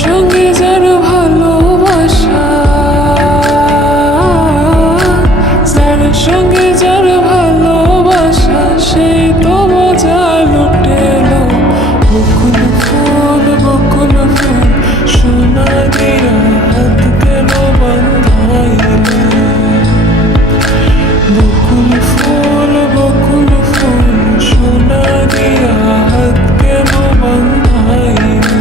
সঙ্গে যার ভালোবাসা, যার সঙ্গে যার ভালোবাসা, সেই তো মজা লুটেলো। বকুল ফুল সোনা দিয়া হাত কেন বান্ধাইলে। বকুল ফুল সোনা দিয়া হাত কেন বান্ধাইলে।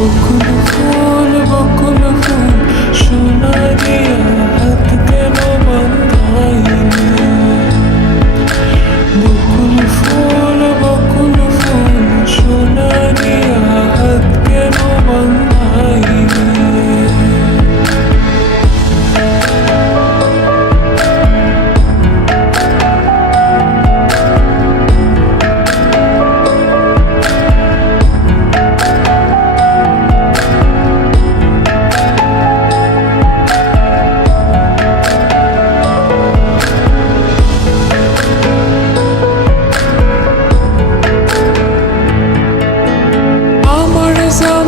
বকুল ফুল সোনা দিয়া হাত কেন বান্ধাইলে। বকুল ফুল সোনা দিয়া হাত কেন বান্ধাইলে। Some